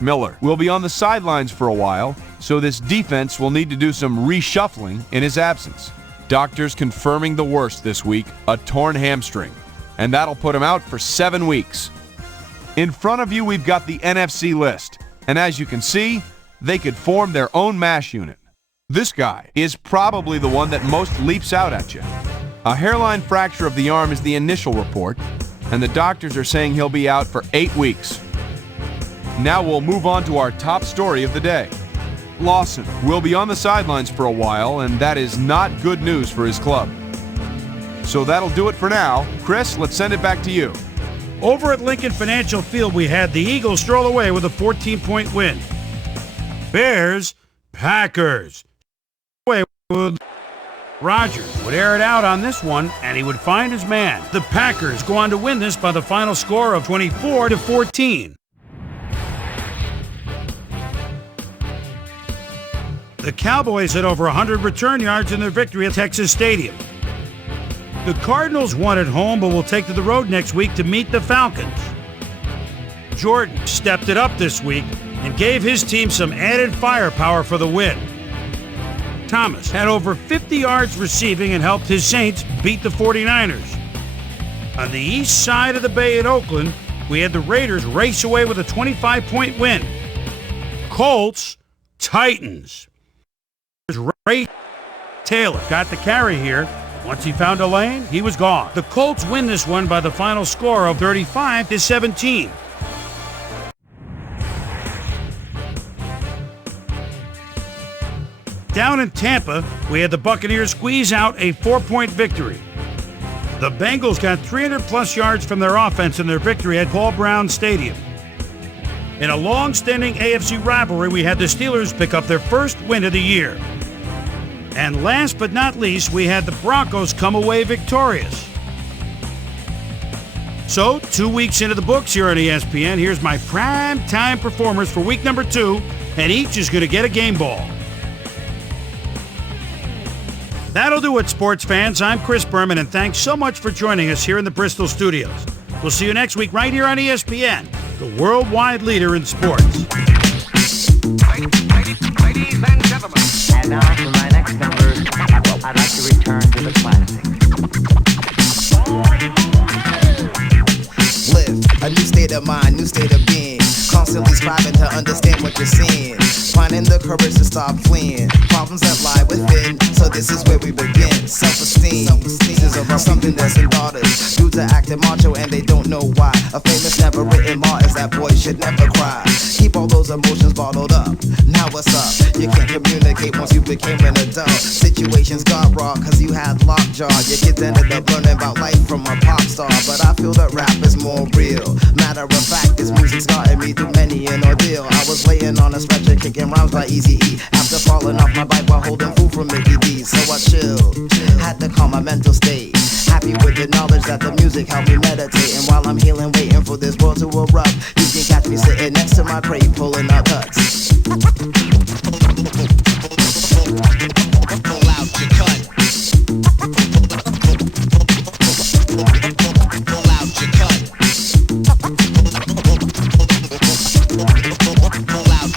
Miller will be on the sidelines for a while, so this defense will need to do some reshuffling in his absence. Doctors confirming the worst this week, a torn hamstring. And that'll put him out for 7 weeks. In front of you, we've got the NFC list. And as you can see, they could form their own MASH unit. This guy is probably the one that most leaps out at you. A hairline fracture of the arm is the initial report, and the doctors are saying he'll be out for 8 weeks. Now we'll move on to our top story of the day. Lawson will be on the sidelines for a while, and that is not good news for his club. So that'll do it for now. Chris, let's send it back to you. Over at Lincoln Financial Field, we had the Eagles stroll away with a 14-point win. Bears, Packers. Rodgers would air it out on this one, and he would find his man. The Packers go on to win this by the final score of 24-14. The Cowboys had over 100 return yards in their victory at Texas Stadium. The Cardinals won at home, but will take to the road next week to meet the Falcons. Jordan stepped it up this week and gave his team some added firepower for the win. Thomas had over 50 yards receiving and helped his Saints beat the 49ers. On the east side of the bay in Oakland, we had the Raiders race away with a 25-point win. Colts Titans. Ray Taylor got the carry here. Once he found a lane, he was gone. The Colts win this one by the final score of 35-17. Down in Tampa, we had the Buccaneers squeeze out a 4-point victory. The Bengals got 300-plus yards from their offense in their victory at Paul Brown Stadium. In a long-standing AFC rivalry, we had the Steelers pick up their first win of the year. And last but not least, we had the Broncos come away victorious. So, 2 weeks into the books here on ESPN, here's my prime-time performers for week number 2, and each is going to get a game ball. That'll do it, sports fans. I'm Chris Berman, and thanks so much for joining us here in the Bristol studios. We'll see you next week right here on ESPN, the worldwide leader in sports. Ladies and gentlemen. And now for my next number, I'd like to return to the classics. Live a new state of mind, new state of being. Constantly striving to understand what you're seeing. Finding the courage to stop fleeing. Problems that lie within. So this is where we begin. Self-esteem. This is about something that's in daughters. Dudes are acting macho and they don't know why. A famous never written law is that boys should never cry. Keep all those emotions bottled up. Now what's up? You can't communicate once you became an adult. Situations got raw cause you had lockjaw. Your kids ended up learning about life from a pop star. But I feel that rap is more real. Matter of fact, this music's gotten me through many an ordeal. I was laying on a stretcher kicking rhymes by Eazy-E. After falling off my bike while holding food from Mickey D's. So I chilled, had to calm my mental state. Happy with the knowledge that the music helped me meditate. And while I'm healing, waiting for this world to erupt, you can catch me sitting next to my crate, pulling out cuts. Pull out your cut. Pull out your cut. Pull out your cut. Pull out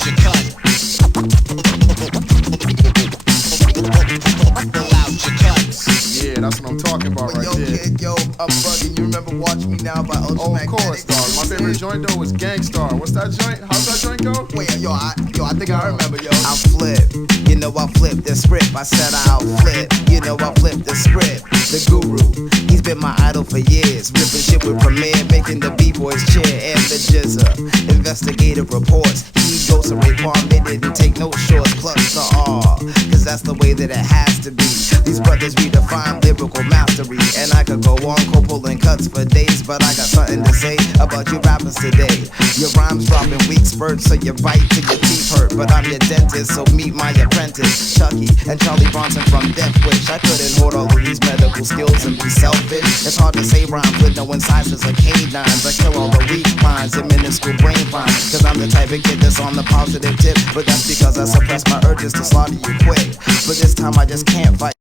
your cuts. Yeah, that's what I'm talking about right there. Yo, kid, yo, I'm bugging. You remember Watch Me Now by Ultra Oh, of course, dog. My favorite joint, though, was Gangstar. What's that joint? How's that joint go? Wait, I think I remember, yo. I'll flip. You know I flip the script. I said I'll flip. You know I flip the script. the guru. He's been my idol for years, ripping shit with Premier, making the B-boys cheer, and the jizzer. Investigative reports, he goes to Raekwon, they didn't take no shorts, plus the R, cause that's the way that it has to be. These brothers redefine lyrical mastery, and I could go on pulling cuts for days, but I got something to say about you rappers today. Your rhymes drop in weak spurts, so you bite till your teeth hurt, but I'm your dentist, so meet my apprentice, Chucky and Charlie Bronson from Death Wish. I couldn't hold all of these medical skills and be selfish. It's hard to say rhymes with no incisors or canines. I kill all the weak minds and minuscule brain vines, cause I'm the type of kid that's on the positive tip, but that's because I suppress my urges to slaughter you quick. But this time I just can't fight.